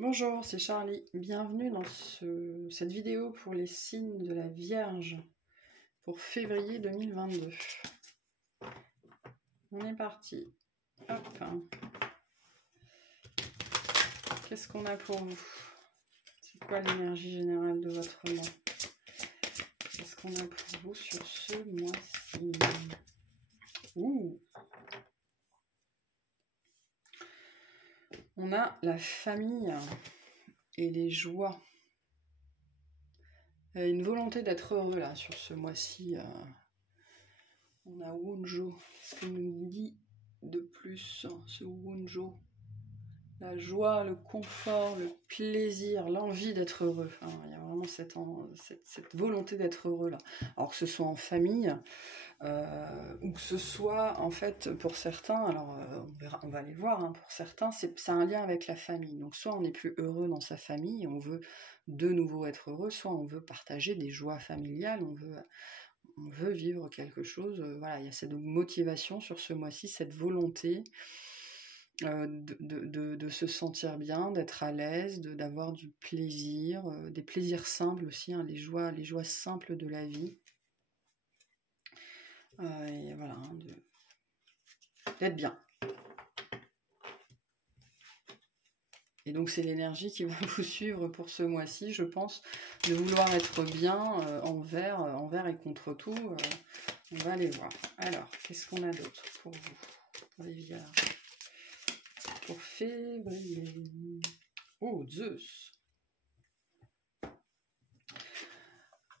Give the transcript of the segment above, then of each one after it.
Bonjour, c'est Charlie. Bienvenue dans cette vidéo pour les signes de la Vierge pour février 2022. On est parti. Hop. Qu'est-ce qu'on a pour vous? C'est quoi l'énergie générale de votre mois? Qu'est-ce qu'on a pour vous sur ce mois-ci? Ouh! On a la famille et les joies. Une volonté d'être heureux là sur ce mois-ci. On a Wunjo. Qu'est-ce qu'il nous dit de plus, ce Wunjo? La joie, le confort, le plaisir, l'envie d'être heureux. Il y a vraiment cette volonté d'être heureux là. Alors que ce soit en famille, ou que ce soit en fait pour certains, alors on va aller voir, hein, pour certains c'est un lien avec la famille. Donc soit on n'est plus heureux dans sa famille, on veut de nouveau être heureux, soit on veut partager des joies familiales, on veut vivre quelque chose. Voilà, il y a cette motivation sur ce mois-ci, cette volonté de se sentir bien, d'être à l'aise, d'avoir du plaisir, des plaisirs simples aussi, hein, les joies simples de la vie. Et voilà, hein, d'être bien. Et donc c'est l'énergie qui va vous suivre pour ce mois-ci, je pense, de vouloir être bien envers et contre tout. On va aller voir. Alors, qu'est-ce qu'on a d'autre pour vous, pour les vierges? Pour février. Oh, Zeus.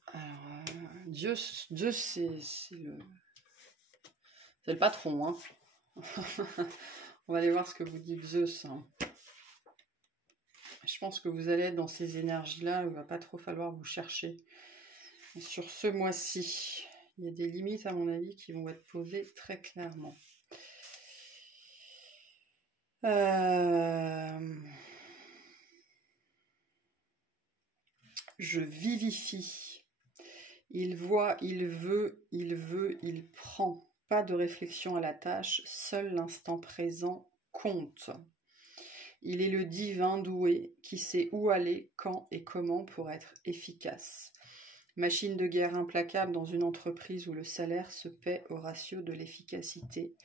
Alors, Zeus, c'est le patron, hein. On va aller voir ce que vous dit Zeus, hein. Je pense que vous allez être dans ces énergies-là, il ne va pas trop falloir vous chercher. Sur ce mois-ci, il y a des limites, à mon avis, qui vont être posées très clairement. Je vivifie. Il voit, il veut, il prend. Pas de réflexion à la tâche, seul l'instant présent compte. Il est le divin doué qui sait où aller, quand et comment pour être efficace. Machine de guerre implacable dans une entreprise où le salaire se paie au ratio de l'efficacité.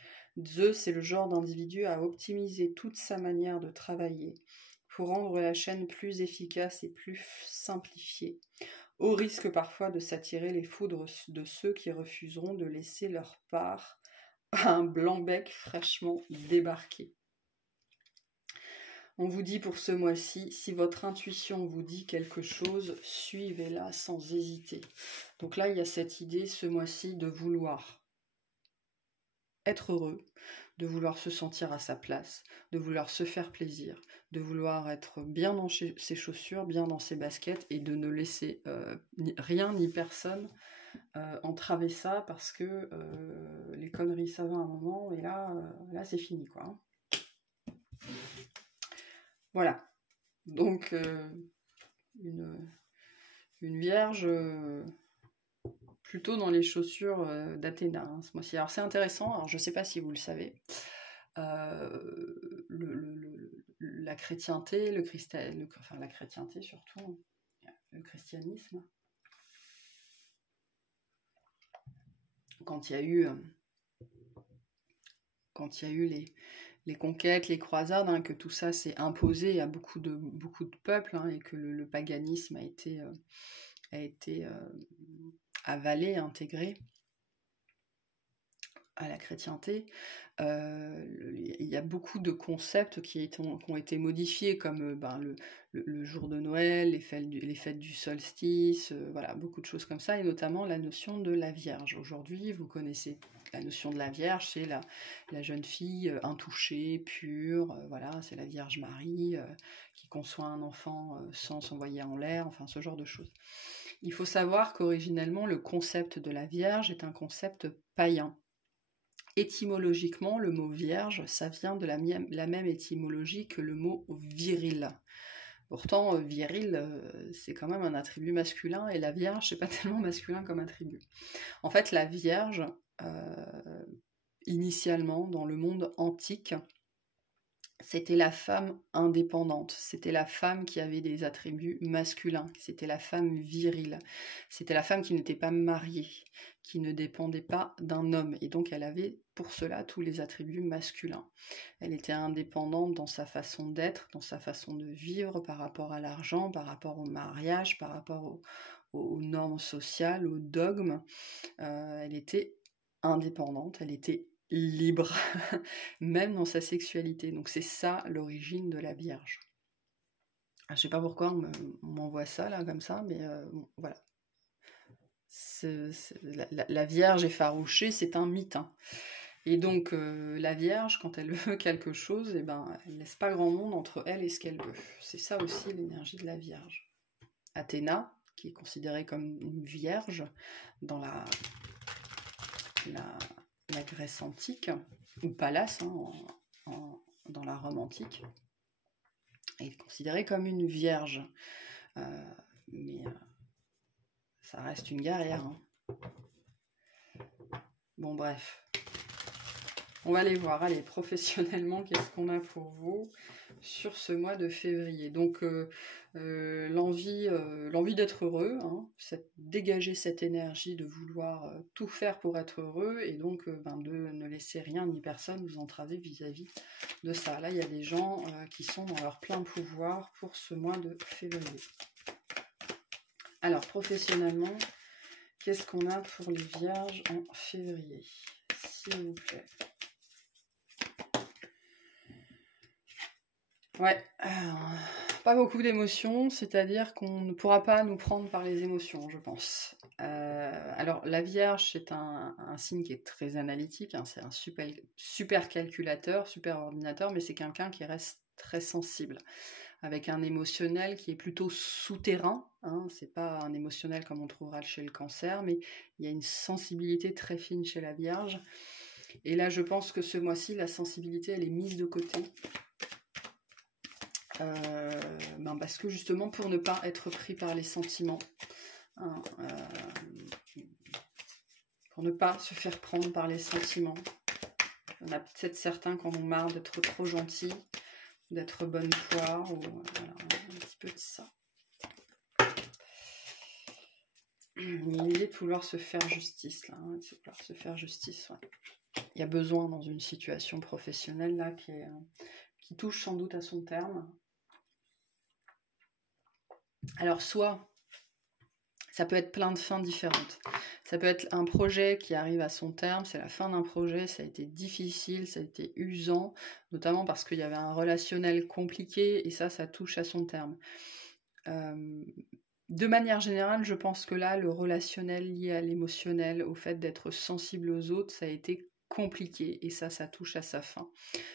Zeus est le genre d'individu à optimiser toute sa manière de travailler pour rendre la chaîne plus efficace et plus simplifiée, au risque parfois de s'attirer les foudres de ceux qui refuseront de laisser leur part à un blanc-bec fraîchement débarqué. On vous dit pour ce mois-ci, si votre intuition vous dit quelque chose, suivez-la sans hésiter. Donc là, il y a cette idée ce mois-ci de vouloir être heureux, de vouloir se sentir à sa place, de vouloir se faire plaisir, de vouloir être bien dans ses chaussures, bien dans ses baskets et de ne laisser rien ni personne entraver ça parce que les conneries ça va un moment et là c'est fini quoi. Hein. Voilà, donc une vierge plutôt dans les chaussures d'Athéna hein, ce mois-ci. Alors c'est intéressant, alors je ne sais pas si vous le savez, la chrétienté, la chrétienté surtout, le christianisme, quand il y a eu les conquêtes, les croisades, hein, que tout ça s'est imposé à beaucoup de peuples hein, et que le paganisme a été avalé, intégré à la chrétienté. Il y a beaucoup de concepts qui ont été modifiés, comme le jour de Noël, les fêtes du solstice, voilà, beaucoup de choses comme ça, et notamment la notion de la Vierge. Aujourd'hui, vous connaissez la notion de la Vierge, c'est la jeune fille intouchée, pure, voilà, c'est la Vierge Marie qui conçoit un enfant sans s'envoyer en l'air, enfin ce genre de choses. Il faut savoir qu'originellement, le concept de la Vierge est un concept païen. Étymologiquement, le mot vierge, ça vient de la même étymologie que le mot viril. Pourtant, viril, c'est quand même un attribut masculin, et la vierge, c'est pas tellement masculin comme attribut. En fait, la vierge, initialement, dans le monde antique, c'était la femme indépendante, c'était la femme qui avait des attributs masculins, c'était la femme virile, c'était la femme qui n'était pas mariée, qui ne dépendait pas d'un homme, et donc elle avait pour cela tous les attributs masculins. Elle était indépendante dans sa façon d'être, dans sa façon de vivre, par rapport à l'argent, par rapport au mariage, par rapport aux normes sociales, aux dogmes. Elle était indépendante, elle était libre, même dans sa sexualité. Donc c'est ça l'origine de la Vierge. Je sais pas pourquoi on m'envoie ça là comme ça, mais bon, voilà. La Vierge effarouchée, c'est un mythe. Hein. Et donc la Vierge, quand elle veut quelque chose, eh ben, elle laisse pas grand monde entre elle et ce qu'elle veut. C'est ça aussi l'énergie de la Vierge. Athéna, qui est considérée comme une vierge dans la Grèce antique, ou Pallas dans la Rome antique, est considérée comme une vierge. Mais ça reste une guerrière. Hein. Bon, bref. On va aller voir, allez, professionnellement, qu'est-ce qu'on a pour vous sur ce mois de février. Donc, l'envie d'être heureux, hein, dégager cette énergie de vouloir tout faire pour être heureux, et donc de ne laisser rien ni personne vous entraver vis-à-vis de ça. Là, il y a des gens qui sont dans leur plein pouvoir pour ce mois de février. Alors, professionnellement, qu'est-ce qu'on a pour les vierges en février, s'il vous plaît? Ouais, pas beaucoup d'émotions, c'est-à-dire qu'on ne pourra pas nous prendre par les émotions, je pense. Alors, la Vierge, c'est un signe qui est très analytique, hein, c'est un super calculateur, super ordinateur, mais c'est quelqu'un qui reste très sensible, avec un émotionnel qui est plutôt souterrain, hein, c'est pas un émotionnel comme on trouvera chez le Cancer, mais il y a une sensibilité très fine chez la Vierge. Et là, je pense que ce mois-ci, la sensibilité, elle est mise de côté. Parce que justement pour ne pas être pris par les sentiments, hein, pour ne pas se faire prendre par les sentiments. On a peut-être certains qui en ont marre d'être trop gentils, d'être bonne foi, ou voilà, un petit peu de ça. Il y a une idée de vouloir se faire justice là, hein, de vouloir se faire justice. Ouais. Il y a besoin dans une situation professionnelle là qui touche sans doute à son terme. Alors soit, ça peut être plein de fins différentes. Ça peut être un projet qui arrive à son terme, c'est la fin d'un projet, ça a été difficile, ça a été usant, notamment parce qu'il y avait un relationnel compliqué, et ça touche à son terme. De manière générale, je pense que là, le relationnel lié à l'émotionnel, au fait d'être sensible aux autres, ça a été compliqué, et ça touche à sa fin.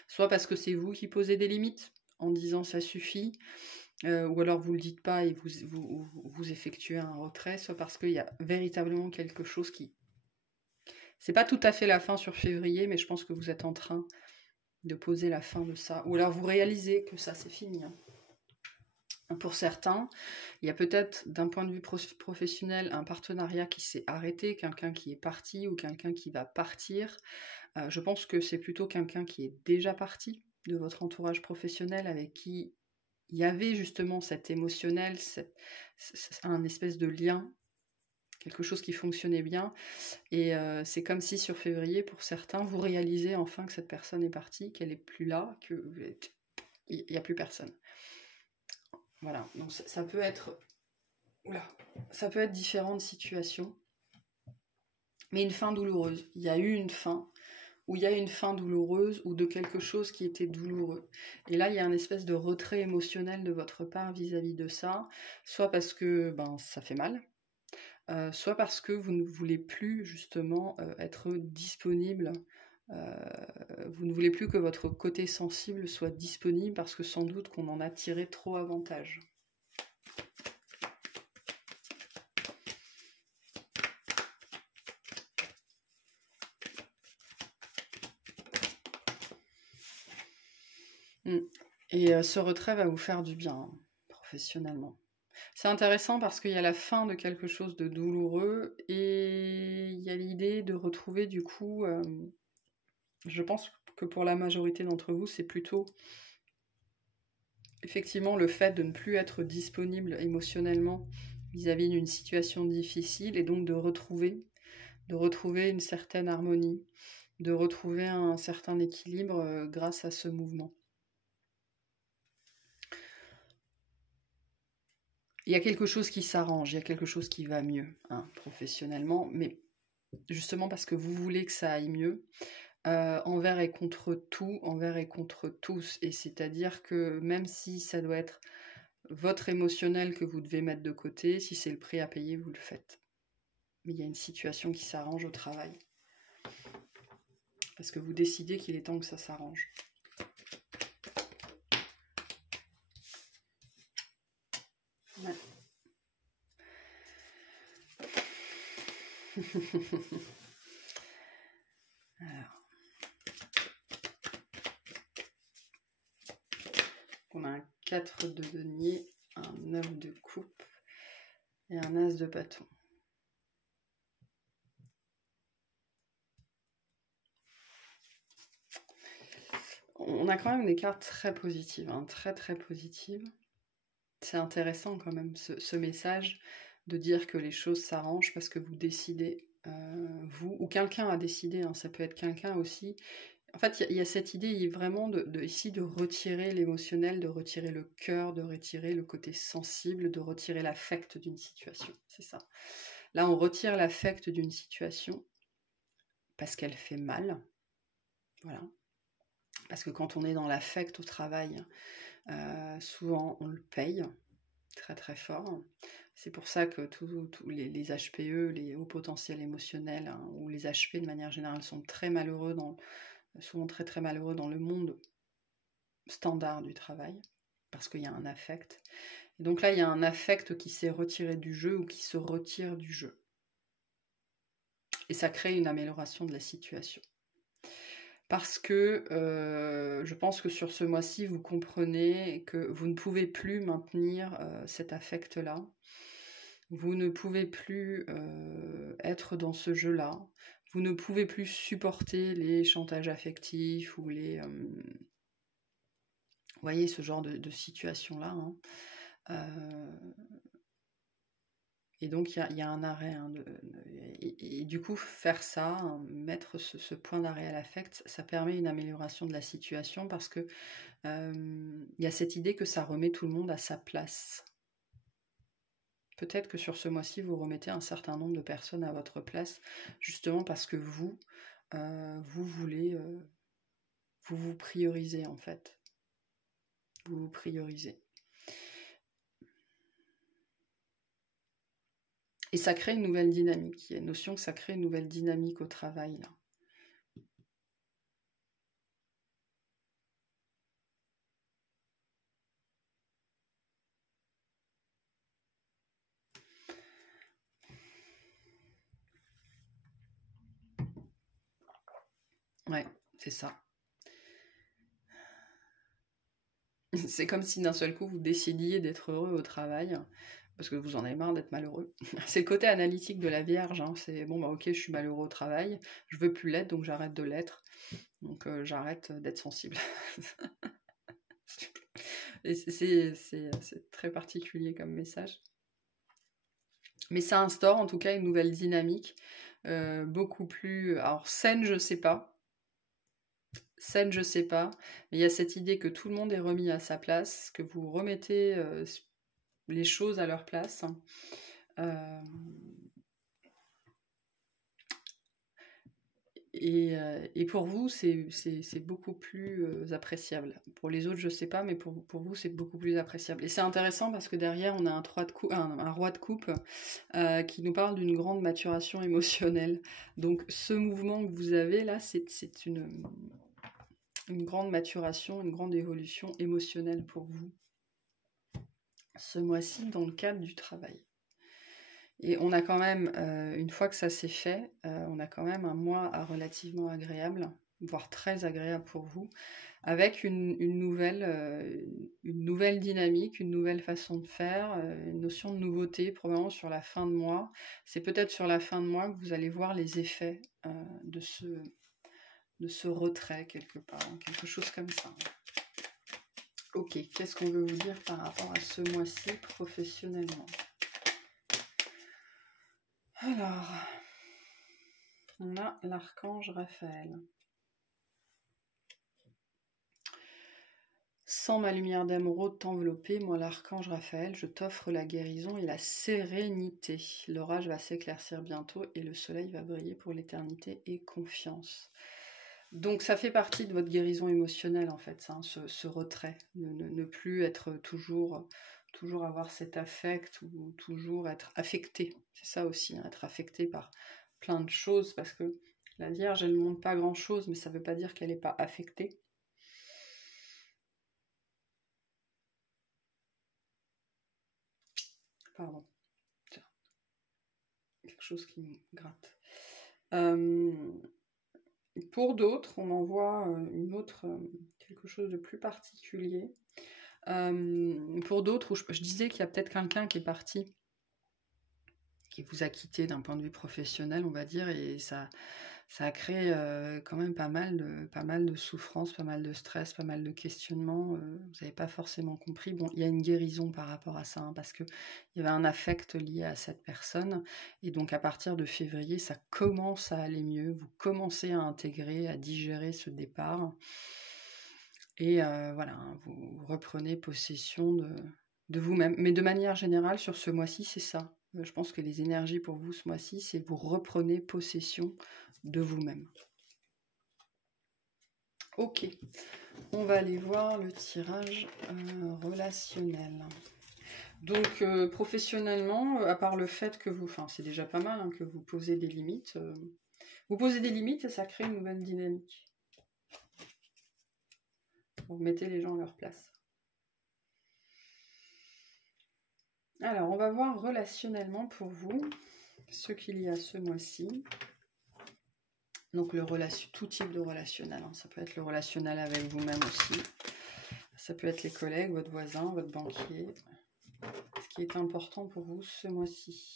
Soit parce que c'est vous qui posez des limites, en disant ça suffit, ou alors vous le dites pas et vous effectuez un retrait, soit parce qu'il y a véritablement quelque chose qui... C'est pas tout à fait la fin sur février, mais je pense que vous êtes en train de poser la fin de ça. Ou alors vous réalisez que ça, c'est fini. Hein. Pour certains, il y a peut-être, d'un point de vue professionnel, un partenariat qui s'est arrêté, quelqu'un qui est parti ou quelqu'un qui va partir. Je pense que c'est plutôt quelqu'un qui est déjà parti de votre entourage professionnel, avec qui il y avait justement cet émotionnel, un espèce de lien, quelque chose qui fonctionnait bien. Et c'est comme si sur février, pour certains, vous réalisez enfin que cette personne est partie, qu'elle n'est plus là, qu'il n'y a plus personne. Voilà, donc ça peut être... ça peut être différentes situations, mais une fin douloureuse. Il y a eu une fin, où il y a une fin douloureuse, ou de quelque chose qui était douloureux. Et là, il y a un espèce de retrait émotionnel de votre part vis-à-vis de ça, soit parce que ça fait mal, soit parce que vous ne voulez plus justement être disponible, vous ne voulez plus que votre côté sensible soit disponible, parce que sans doute qu'on en a tiré trop avantage. Et ce retrait va vous faire du bien, hein, professionnellement. C'est intéressant parce qu'il y a la fin de quelque chose de douloureux, et il y a l'idée de retrouver du coup, je pense que pour la majorité d'entre vous, c'est plutôt effectivement, le fait de ne plus être disponible émotionnellement vis-à-vis d'une situation difficile et donc de retrouver une certaine harmonie, de retrouver un certain équilibre grâce à ce mouvement. Il y a quelque chose qui s'arrange, il y a quelque chose qui va mieux, hein, professionnellement, mais justement parce que vous voulez que ça aille mieux, envers et contre tout, envers et contre tous. Et c'est-à-dire que même si ça doit être votre émotionnel que vous devez mettre de côté, si c'est le prix à payer, vous le faites. Mais il y a une situation qui s'arrange au travail. Parce que vous décidez qu'il est temps que ça s'arrange. Ouais. Alors. On a un 4 de denier, un 9 de coupe et un as de bâton. On a quand même des cartes très positives, hein, très très positives. C'est intéressant quand même ce message de dire que les choses s'arrangent parce que vous décidez, vous, ou quelqu'un a décidé, hein, ça peut être quelqu'un aussi. En fait, il y a cette idée vraiment ici de retirer l'émotionnel, de retirer le cœur, de retirer le côté sensible, de retirer l'affect d'une situation. C'est ça. Là, on retire l'affect d'une situation parce qu'elle fait mal. Voilà. Parce que quand on est dans l'affect au travail, souvent on le paye très très fort. C'est pour ça que tous les HPE, les hauts potentiels émotionnels, hein, ou les HP de manière générale sont très malheureux, souvent très très malheureux dans le monde standard du travail, parce qu'il y a un affect. Et donc là, il y a un affect qui s'est retiré du jeu ou qui se retire du jeu. Et ça crée une amélioration de la situation. Parce que je pense que sur ce mois-ci, vous comprenez que vous ne pouvez plus maintenir cet affect-là. Vous ne pouvez plus être dans ce jeu-là. Vous ne pouvez plus supporter les chantages affectifs ou les... vous voyez, ce genre de situation-là. Hein. Et donc, il y a un arrêt. Hein, et du coup, faire ça, hein, mettre ce point d'arrêt à l'affect, ça permet une amélioration de la situation parce que y a cette idée que ça remet tout le monde à sa place. Peut-être que sur ce mois-ci, vous remettez un certain nombre de personnes à votre place, justement parce que vous voulez... vous vous priorisez, en fait. Vous vous priorisez. Et ça crée une nouvelle dynamique. Il y a une notion que ça crée une nouvelle dynamique au travail, là. Ouais, c'est ça. C'est comme si d'un seul coup vous décidiez d'être heureux au travail, parce que vous en avez marre d'être malheureux. C'est le côté analytique de la Vierge, hein. C'est bon, bah ok, je suis malheureux au travail, je veux plus l'être, donc j'arrête de l'être. Donc j'arrête d'être sensible. Et c'est très particulier comme message. Mais ça instaure en tout cas une nouvelle dynamique, beaucoup plus... Alors saine, je sais pas. Saine, je sais pas. Mais il y a cette idée que tout le monde est remis à sa place, que vous remettez les choses à leur place. Et pour vous, c'est beaucoup plus appréciable. Pour les autres, je sais pas, mais pour vous, c'est beaucoup plus appréciable. Et c'est intéressant parce que derrière, on a un roi de coupe qui nous parle d'une grande maturation émotionnelle. Donc ce mouvement que vous avez là, c'est une grande maturation, une grande évolution émotionnelle pour vous. Ce mois-ci, dans le cadre du travail. Et on a quand même, une fois que ça s'est fait, on a quand même un mois relativement agréable, voire très agréable pour vous, avec une nouvelle dynamique, une nouvelle façon de faire, une notion de nouveauté, probablement sur la fin de mois. C'est peut-être sur la fin de mois que vous allez voir les effets de ce retrait quelque part, quelque chose comme ça. Ok, qu'est-ce qu'on veut vous dire par rapport à ce mois-ci professionnellement? Alors, on a l'archange Raphaël. Sans ma lumière d'émeraude t'envelopper, moi l'archange Raphaël, je t'offre la guérison et la sérénité. L'orage va s'éclaircir bientôt et le soleil va briller pour l'éternité et confiance. Donc ça fait partie de votre guérison émotionnelle en fait, ça, hein, ce retrait, ne plus être toujours avoir cet affect ou toujours être affecté. C'est ça aussi, hein, être affecté par plein de choses, parce que la Vierge, elle ne montre pas grand-chose, mais ça ne veut pas dire qu'elle n'est pas affectée. Pardon. Tiens. Quelque chose qui me gratte. Pour d'autres, on en voit quelque chose de plus particulier. Pour d'autres, je disais qu'il y a peut-être quelqu'un qui est parti, qui vous a quitté d'un point de vue professionnel, on va dire, et ça a créé quand même pas mal de souffrance, pas mal de stress, pas mal de questionnements. Vous n'avez pas forcément compris. Bon, il y a une guérison par rapport à ça, hein, parce qu'il y avait un affect lié à cette personne. Et donc, à partir de février, ça commence à aller mieux. Vous commencez à intégrer, à digérer ce départ. Et voilà, hein, vous reprenez possession de vous-même. Mais de manière générale, sur ce mois-ci, c'est ça. Je pense que les énergies pour vous ce mois-ci, c'est vous reprenez possession de vous-même. Ok, on va aller voir le tirage relationnel. Donc professionnellement, à part le fait que vous, enfin c'est déjà pas mal, hein, que vous posez des limites, vous posez des limites et ça crée une nouvelle dynamique. Vous mettez les gens à leur place. Alors on va voir relationnellement pour vous ce qu'il y a ce mois-ci. Donc tout type de relationnel, hein. Ça peut être le relationnel avec vous-même aussi, ça peut être les collègues, votre voisin, votre banquier. Ce qui est important pour vous ce mois-ci,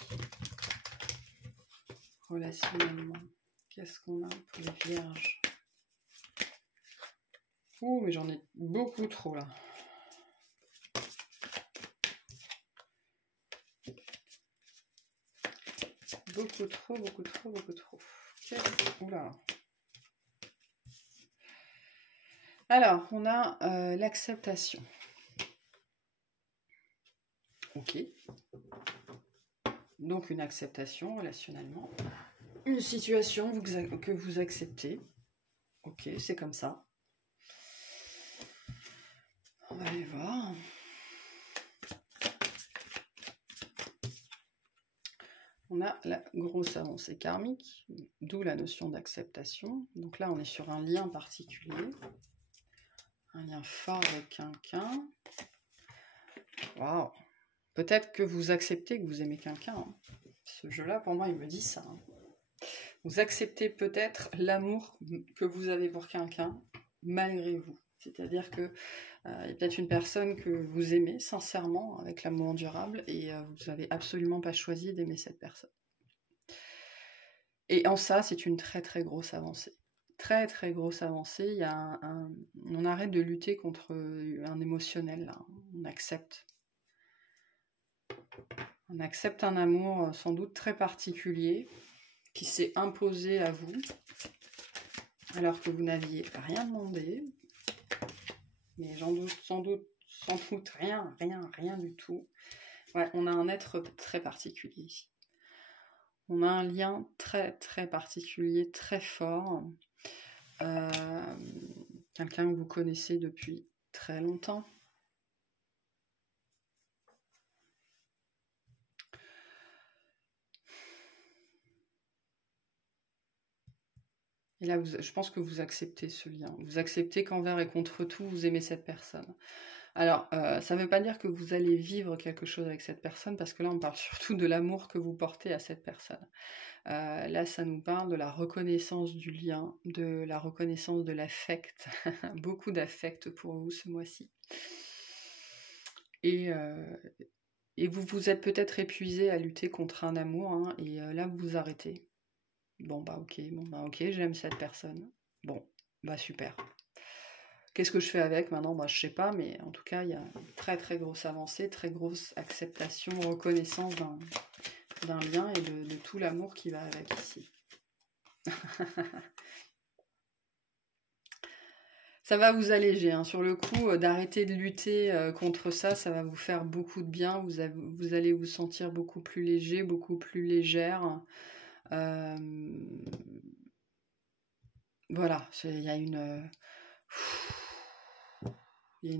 relationnellement. Qu'est-ce qu'on a pour les vierges? Ouh, mais j'en ai beaucoup trop là. Beaucoup trop, beaucoup trop, beaucoup trop. Oula. Alors, on a l'acceptation. Ok. Donc, une acceptation relationnellement. Une situation que vous acceptez. Ok, c'est comme ça. On va aller voir. On a la grosse avancée karmique, d'où la notion d'acceptation. Donc là, on est sur un lien particulier. Un lien fort avec quelqu'un. Waouh! Peut-être que vous acceptez que vous aimez quelqu'un. Hein. Ce jeu-là, pour moi, il me dit ça. Hein. Vous acceptez peut-être l'amour que vous avez pour quelqu'un, malgré vous. C'est-à-dire que y a peut-être une personne que vous aimez sincèrement, avec l'amour durable, et vous n'avez absolument pas choisi d'aimer cette personne. Et en ça, c'est une très très grosse avancée. Très très grosse avancée. Il y a on arrête de lutter contre un émotionnel. Là. On accepte. On accepte un amour sans doute très particulier qui s'est imposé à vous alors que vous n'aviez rien demandé. Mais sans doute rien du tout. Ouais, on a un être très particulier ici. On a un lien très très particulier, très fort. Quelqu'un que vous connaissez depuis très longtemps. Et là, je pense que vous acceptez ce lien. Vous acceptez qu'envers et contre tout, vous aimez cette personne. Alors, ça ne veut pas dire que vous allez vivre quelque chose avec cette personne, parce que là, on parle surtout de l'amour que vous portez à cette personne. Là, ça nous parle de la reconnaissance du lien, de la reconnaissance de l'affect. Beaucoup d'affect pour vous ce mois-ci. Et vous vous êtes peut-être épuisé à lutter contre un amour, hein, et là, vous vous arrêtez. Bon bah ok, j'aime cette personne. Bon, bah super. Qu'est-ce que je fais avec maintenant? Moi, je sais pas, mais en tout cas, il y a une très très grosse avancée, très grosse acceptation, reconnaissance d'un lien et de tout l'amour qui va avec ici. Ça va vous alléger, hein. Sur le coup, d'arrêter de lutter contre ça, ça va vous faire beaucoup de bien. Vous allez vous sentir beaucoup plus léger, beaucoup plus légère. Voilà, il y a une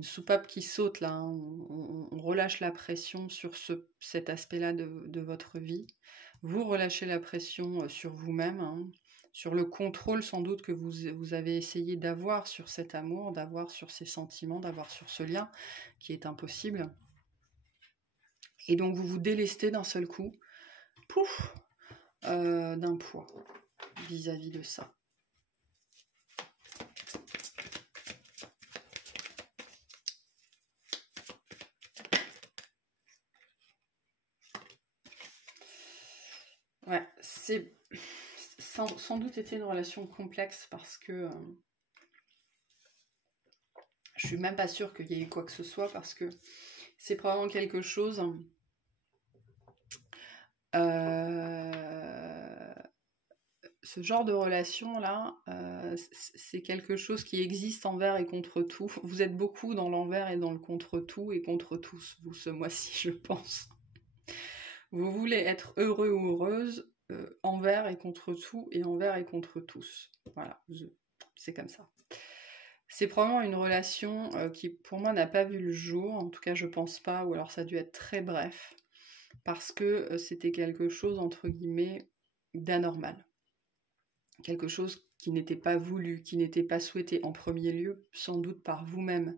soupape qui saute là, hein. On relâche la pression sur cet aspect-là de votre vie. Vous relâchez la pression sur vous-même, hein, sur le contrôle sans doute que vous avez essayé d'avoir sur cet amour, d'avoir sur ces sentiments, d'avoir sur ce lien qui est impossible. Et donc vous vous délestez d'un seul coup, pouf, d'un poids vis-à-vis de ça. Ouais, c'est sans doute été une relation complexe parce que je suis même pas sûre qu'il y ait eu quoi que ce soit parce que c'est probablement quelque chose ce genre de relation là, c'est quelque chose qui existe envers et contre tout. Vous êtes beaucoup dans l'envers et dans le contre tout et contre tous, vous, ce mois-ci, je pense. Vous voulez être heureux ou heureuse envers et contre tout et envers et contre tous. Voilà, c'est comme ça. C'est probablement une relation qui, pour moi, n'a pas vu le jour. En tout cas, je pense pas, ou alors ça a dû être très bref, parce que c'était quelque chose, entre guillemets, d'anormal. Quelque chose qui n'était pas voulu, qui n'était pas souhaité en premier lieu, sans doute par vous-même,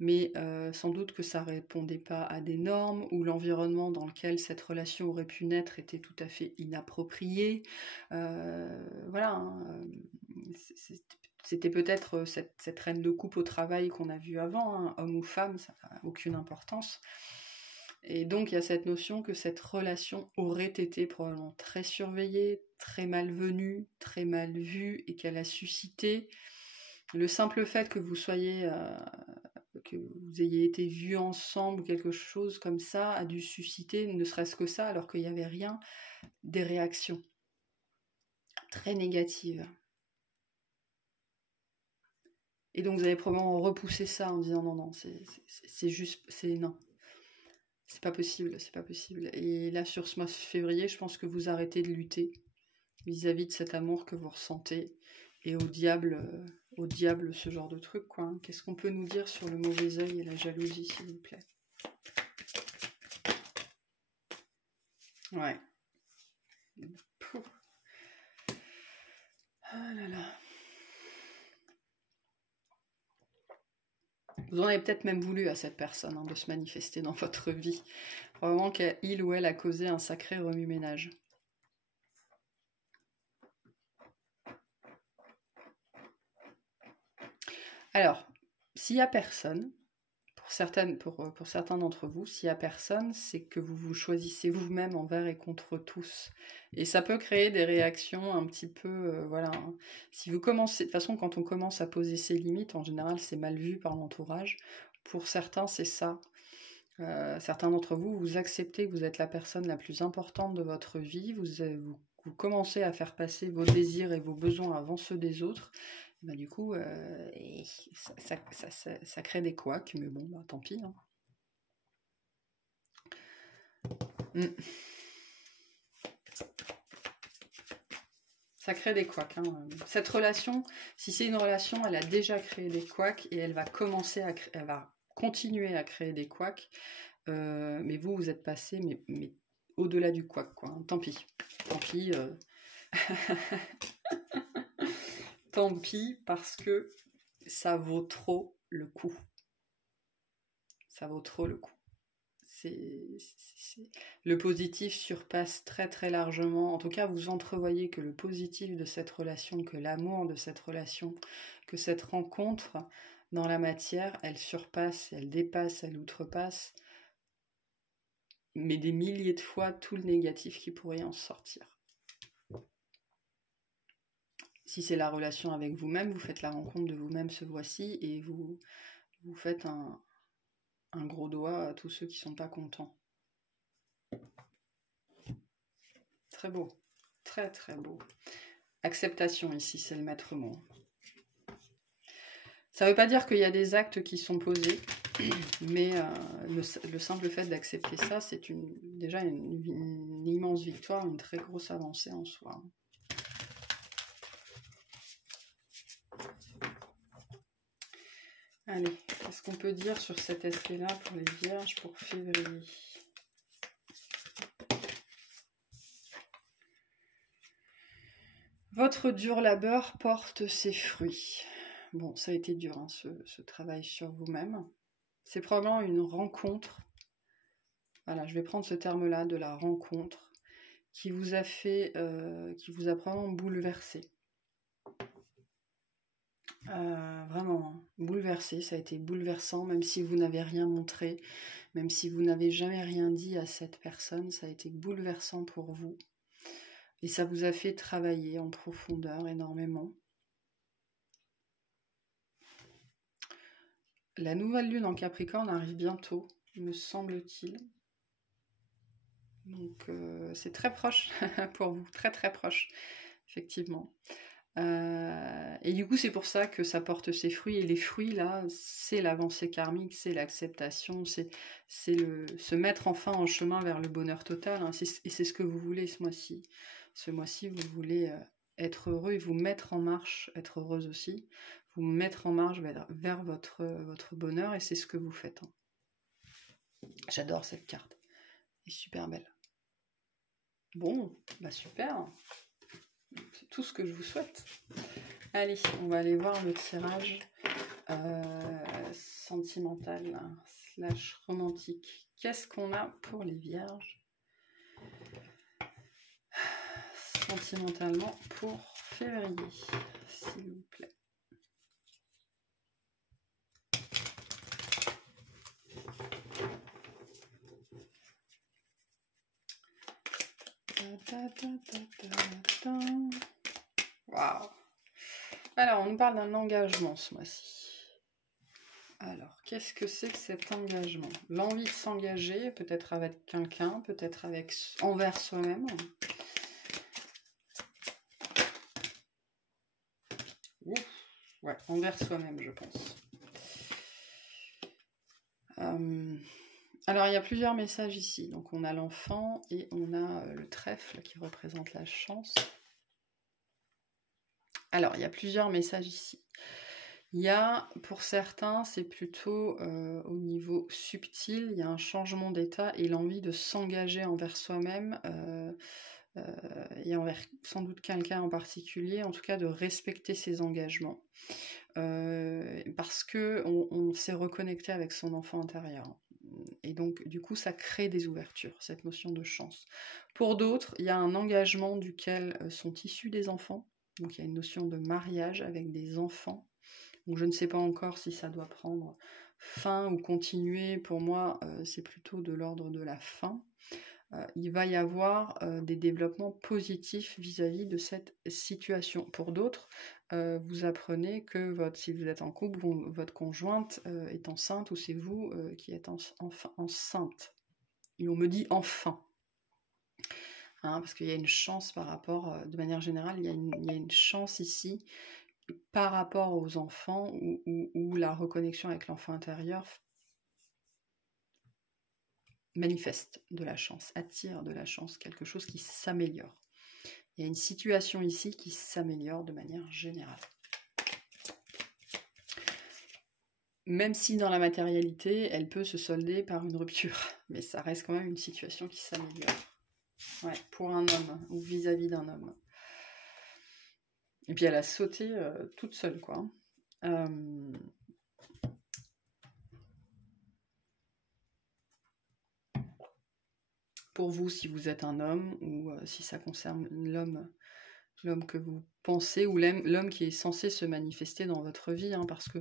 mais sans doute que ça répondait pas à des normes, ou l'environnement dans lequel cette relation aurait pu naître était tout à fait inapproprié. Voilà, hein, c'était peut-être cette reine de coupe au travail qu'on a vue avant, hein, homme ou femme, ça n'a aucune importance. Et donc il y a cette notion que cette relation aurait été probablement très surveillée, très malvenue, très mal vue, et qu'elle a suscité le simple fait que vous soyez, que vous ayez été vus ensemble, quelque chose comme ça, a dû susciter, ne serait-ce que ça, alors qu'il n'y avait rien, des réactions très négatives. Et donc vous avez probablement repoussé ça en disant non, c'est juste, non. C'est pas possible, c'est pas possible. Et là, sur ce mois de février, je pense que vous arrêtez de lutter vis-à-vis de cet amour que vous ressentez. Et au diable ce genre de truc, quoi. Qu'est-ce qu'on peut nous dire sur le mauvais œil et la jalousie, s'il vous plaît? Ouais. Pouh. Ah là là. Vous en avez peut-être même voulu à cette personne hein, de se manifester dans votre vie. Probablement qu'il ou elle a causé un sacré remue-ménage. Alors, s'il n'y a personne, pour certains d'entre vous, s'il n'y a personne, c'est que vous vous choisissez vous-même envers et contre tous. Et ça peut créer des réactions un petit peu, voilà. Hein. Si vous commencez, de toute façon, quand on commence à poser ses limites, en général, c'est mal vu par l'entourage. Pour certains, c'est ça. Certains d'entre vous, vous acceptez que vous êtes la personne la plus importante de votre vie, vous commencez à faire passer vos désirs et vos besoins avant ceux des autres. Bah, du coup, ça crée des couacs, mais bon, bah, tant pis. Hein. Ça crée des couacs. Hein. Cette relation, si c'est une relation, elle a déjà créé des couacs et elle va continuer à créer des couacs. Mais vous êtes passé, mais au-delà du couac, quoi. Hein. Tant pis. Tant pis. Tant pis, parce que ça vaut trop le coup. Ça vaut trop le coup. Le positif surpasse très très largement, en tout cas vous entrevoyez que le positif de cette relation, que l'amour de cette relation, que cette rencontre dans la matière, elle surpasse, elle dépasse, elle outrepasse, mais des milliers de fois tout le négatif qui pourrait en sortir. Si c'est la relation avec vous-même, vous faites la rencontre de vous-même ce mois-ci et vous faites un gros doigt à tous ceux qui ne sont pas contents. Très beau, très très beau. Acceptation ici, c'est le maître mot. Ça ne veut pas dire qu'il y a des actes qui sont posés, mais le simple fait d'accepter ça, c'est déjà une immense victoire, une très grosse avancée en soi. Allez, qu'est-ce qu'on peut dire sur cet aspect-là pour les vierges pour février? Votre dur labeur porte ses fruits. Bon, ça a été dur, hein, ce travail sur vous-même. C'est probablement une rencontre. Voilà, je vais prendre ce terme-là, de la rencontre, qui vous a fait, qui vous a probablement bouleversé. Vraiment, hein, bouleversé, ça a été bouleversant, même si vous n'avez rien montré, même si vous n'avez jamais rien dit à cette personne, ça a été bouleversant pour vous. Et ça vous a fait travailler en profondeur énormément. La nouvelle lune en Capricorne arrive bientôt, me semble-t-il. Donc c'est très proche pour vous, très très proche, effectivement. Et du coup, c'est pour ça que ça porte ses fruits. Et les fruits, là, c'est l'avancée karmique, c'est l'acceptation, c'est se mettre enfin en chemin vers le bonheur total. Hein. Et c'est ce que vous voulez ce mois-ci. Ce mois-ci, vous voulez être heureux et vous mettre en marche, être heureuse aussi, vous mettre en marche vers votre bonheur. Et c'est ce que vous faites. Hein. J'adore cette carte. Elle est super belle. Bon, bah super. C'est tout ce que je vous souhaite. Allez, on va aller voir le tirage sentimental / romantique. Qu'est-ce qu'on a pour les vierges sentimentalement pour février, s'il vous plaît. Waouh. Alors, on nous parle d'un engagement ce mois-ci. Alors, qu'est-ce que c'est que cet engagement? L'envie de s'engager, peut-être avec quelqu'un, peut-être envers soi-même. Ouf, ouais, envers soi-même, je pense. Alors, il y a plusieurs messages ici. Donc, on a l'enfant et on a le trèfle qui représente la chance. Alors, il y a plusieurs messages ici. Il y a, pour certains, c'est plutôt au niveau subtil, il y a un changement d'état et l'envie de s'engager envers soi-même et envers sans doute quelqu'un en particulier, en tout cas de respecter ses engagements. Parce qu'on s'est reconnecté avec son enfant intérieur. Et donc, du coup, ça crée des ouvertures, cette notion de chance. Pour d'autres, il y a un engagement duquel sont issus des enfants. Donc, il y a une notion de mariage avec des enfants. Donc, je ne sais pas encore si ça doit prendre fin ou continuer. Pour moi, c'est plutôt de l'ordre de la fin. Il va y avoir des développements positifs vis-à-vis de cette situation. Pour d'autres, vous apprenez que si vous êtes en couple, votre conjointe est enceinte ou c'est vous qui êtes enceinte. Et on me dit enfin. Hein, parce qu'il y a une chance par rapport, de manière générale, il y a une chance ici par rapport aux enfants où la reconnexion avec l'enfant intérieur manifeste de la chance, attire de la chance, quelque chose qui s'améliore. Il y a une situation ici qui s'améliore de manière générale. Même si dans la matérialité, elle peut se solder par une rupture, mais ça reste quand même une situation qui s'améliore. Ouais, pour un homme, ou vis-à-vis d'un homme. Et puis elle a sauté toute seule, quoi. Pour vous, si vous êtes un homme, ou si ça concerne l'homme que vous pensez, ou l'homme qui est censé se manifester dans votre vie, hein, parce que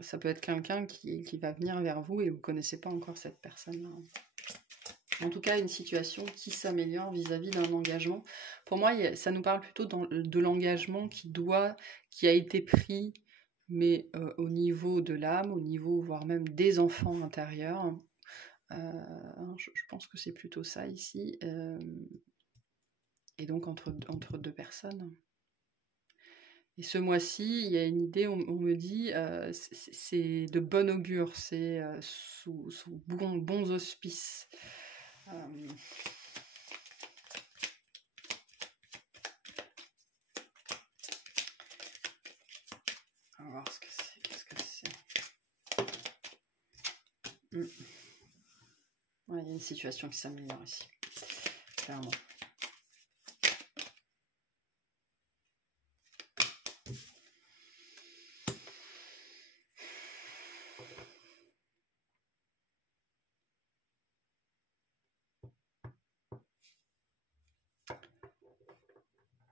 ça peut être quelqu'un qui va venir vers vous et vous ne connaissez pas encore cette personne-là. En tout cas, une situation qui s'améliore vis-à-vis d'un engagement. Pour moi, ça nous parle plutôt de l'engagement qui a été pris, mais au niveau de l'âme, au niveau voire même des enfants intérieurs. Je pense que c'est plutôt ça ici. Et donc entre deux personnes. Et ce mois-ci, il y a une idée, on me dit, c'est de bon augure, c'est sous bons auspices. On va voir ce que c'est. Qu'est-ce que c'est? Ouais, il y a une situation qui s'améliore ici, clairement.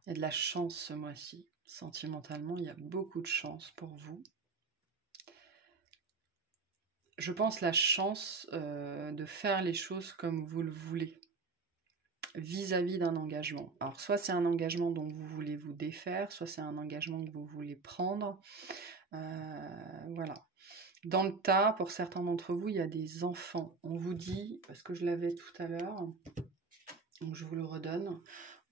Il y a de la chance ce mois-ci. Sentimentalement, il y a beaucoup de chance pour vous. Je pense la chance de faire les choses comme vous le voulez, vis-à-vis d'un engagement. Alors, soit c'est un engagement dont vous voulez vous défaire, soit c'est un engagement que vous voulez prendre. Voilà. Dans le tas, pour certains d'entre vous, il y a des enfants. On vous dit, parce que je l'avais tout à l'heure, donc je vous le redonne,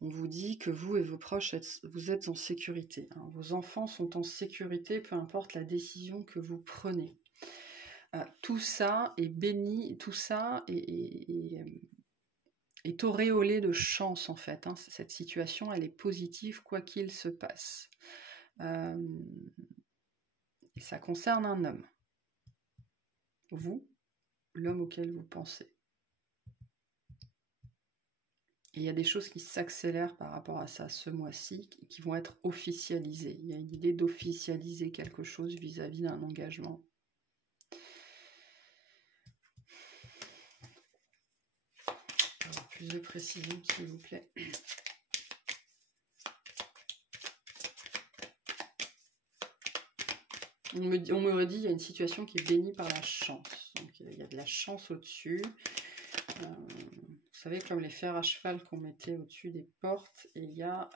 on vous dit que vous et vos proches, vous êtes en sécurité. Hein. Vos enfants sont en sécurité, peu importe la décision que vous prenez. Tout ça est béni, tout ça est auréolé de chance en fait. Hein. Cette situation, elle est positive quoi qu'il se passe. Et ça concerne un homme. Vous, l'homme auquel vous pensez. Et il y a des choses qui s'accélèrent par rapport à ça ce mois-ci, qui vont être officialisées. Il y a une idée d'officialiser quelque chose vis-à-vis d'un engagement. Alors, plus de précision, s'il vous plaît. On me dit qu'il y a une situation qui est bénie par la chance. Donc il y a de la chance au-dessus. Vous savez, comme les fers à cheval qu'on mettait au-dessus des portes, et il y a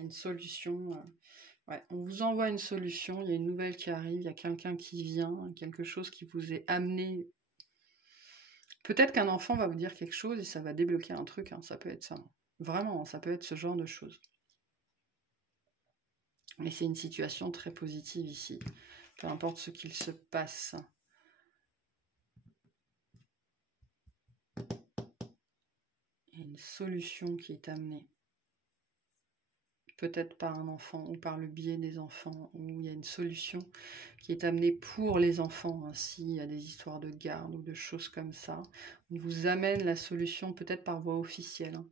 une solution. Ouais, on vous envoie une solution, il y a une nouvelle qui arrive, il y a quelqu'un qui vient, quelque chose qui vous est amené. Peut-être qu'un enfant va vous dire quelque chose et ça va débloquer un truc, hein, ça peut être ça. Vraiment, ça peut être ce genre de choses. Mais c'est une situation très positive ici, peu importe ce qu'il se passe. Il y a une solution qui est amenée. Peut-être par un enfant ou par le biais des enfants, où il y a une solution qui est amenée pour les enfants, hein, s'il y a des histoires de garde ou de choses comme ça. On vous amène la solution peut-être par voie officielle. Hein.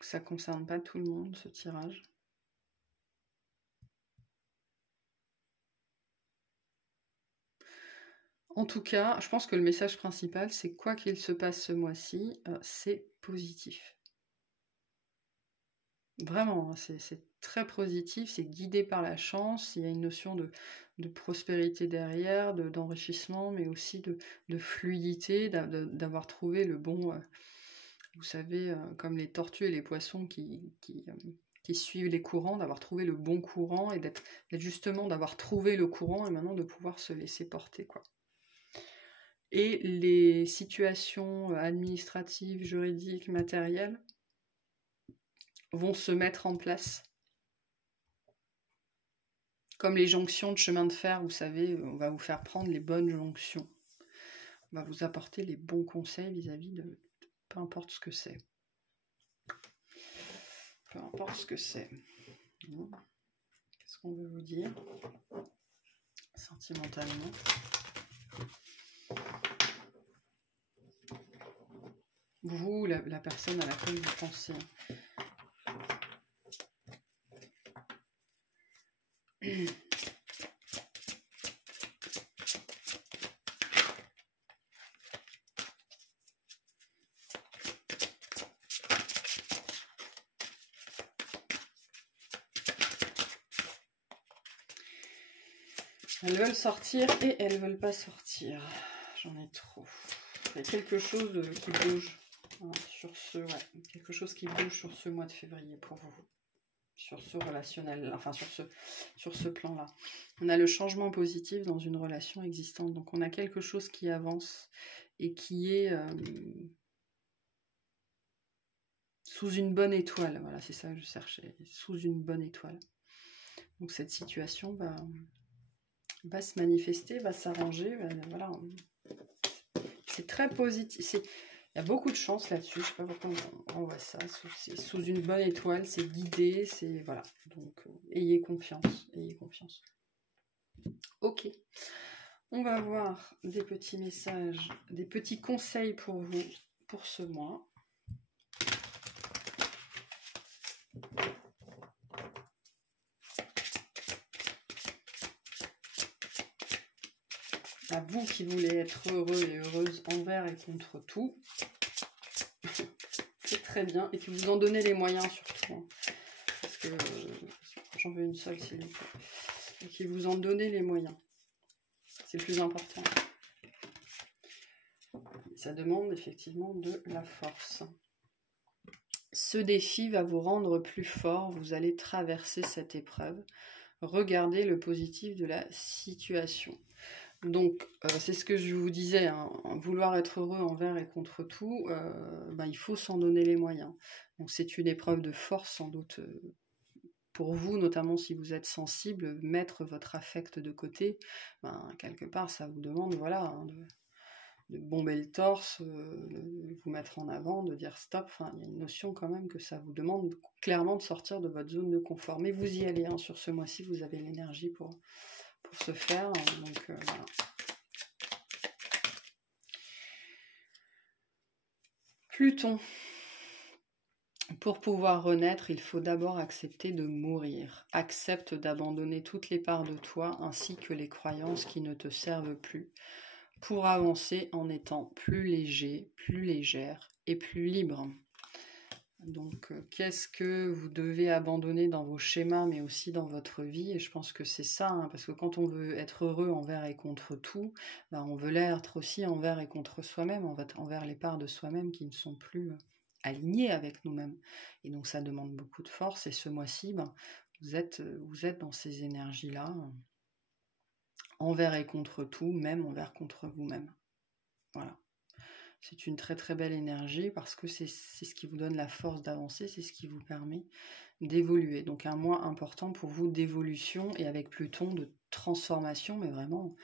Ça ne concerne pas tout le monde, ce tirage. En tout cas, je pense que le message principal, c'est quoi qu'il se passe ce mois-ci, c'est positif. Vraiment, hein, c'est très positif, c'est guidé par la chance, il y a une notion de prospérité derrière, d'enrichissement, mais aussi de fluidité, d'avoir trouvé le bon... vous savez, comme les tortues et les poissons qui suivent les courants, d'avoir trouvé le bon courant et d'être justement d'avoir trouvé le courant et maintenant de pouvoir se laisser porter, quoi. Et les situations administratives, juridiques, matérielles vont se mettre en place. Comme les jonctions de chemin de fer, vous savez, on va vous faire prendre les bonnes jonctions. On va vous apporter les bons conseils vis-à-vis de peu importe ce que c'est. Peu importe ce que c'est. Qu'est-ce qu'on veut vous dire sentimentalement? Vous, la personne à laquelle vous pensez. Elles veulent sortir et elles veulent pas sortir. J'en ai trop. Il y a quelque chose qui bouge sur ce, ouais, quelque chose qui bouge sur ce mois de février pour vous. Sur ce relationnel, enfin sur ce plan-là. On a le changement positif dans une relation existante. Donc on a quelque chose qui avance et qui est sous une bonne étoile. Voilà, c'est ça que je cherchais. Sous une bonne étoile. Donc cette situation va se manifester, va s'arranger. Voilà. C'est très positif. Il y a beaucoup de chance là-dessus. Je sais pas pourquoi on voit ça. C'est sous une bonne étoile, c'est guidé, c'est voilà. Donc ayez confiance, ayez confiance. Ok. On va voir des petits messages, des petits conseils pour vous pour ce mois. À vous qui voulez être heureux et heureuse envers et contre tout. C'est très bien. Et qui vous en donnez les moyens surtout. Hein. Parce que j'en veux une seule, s'il vous plaît. Et qui vous en donnez les moyens. C'est le plus important. Ça demande effectivement de la force. Ce défi va vous rendre plus fort. Vous allez traverser cette épreuve. Regardez le positif de la situation. Donc, c'est ce que je vous disais, hein, vouloir être heureux envers et contre tout, il faut s'en donner les moyens. Donc, c'est une épreuve de force, sans doute, pour vous, notamment si vous êtes sensible, mettre votre affect de côté, quelque part, ça vous demande, voilà, hein, de bomber le torse, de vous mettre en avant, de dire stop. Enfin, il y a une notion quand même que ça vous demande clairement de sortir de votre zone de confort. Mais vous y allez, hein, sur ce mois-ci, vous avez l'énergie pour se faire. Donc, voilà. Pluton. Pour pouvoir renaître, il faut d'abord accepter de mourir. Accepte d'abandonner toutes les parts de toi ainsi que les croyances qui ne te servent plus pour avancer en étant plus léger, plus légère et plus libre. Donc, qu'est-ce que vous devez abandonner dans vos schémas, mais aussi dans votre vie? Et je pense que c'est ça, hein, parce que quand on veut être heureux envers et contre tout, on veut l'être aussi envers et contre soi-même, envers les parts de soi-même qui ne sont plus alignées avec nous-mêmes. Et donc, ça demande beaucoup de force. Et ce mois-ci, vous êtes dans ces énergies-là, envers et contre tout, même envers contre vous-même. Voilà. C'est une très très belle énergie parce que c'est ce qui vous donne la force d'avancer, c'est ce qui vous permet d'évoluer. Donc un mois important pour vous d'évolution et avec Pluton de transformation, mais vraiment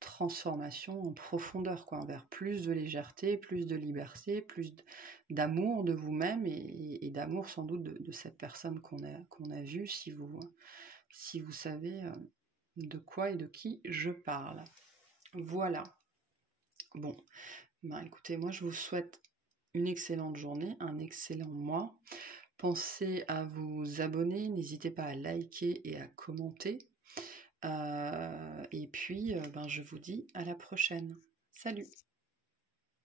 transformation en profondeur, quoi, vers plus de légèreté, plus de liberté, plus d'amour de vous-même et d'amour sans doute de cette personne qu'on a vue, si vous savez de quoi et de qui je parle. Voilà. Bon. Écoutez, moi je vous souhaite une excellente journée, un excellent mois. Pensez à vous abonner, n'hésitez pas à liker et à commenter. Et puis, je vous dis à la prochaine. Salut!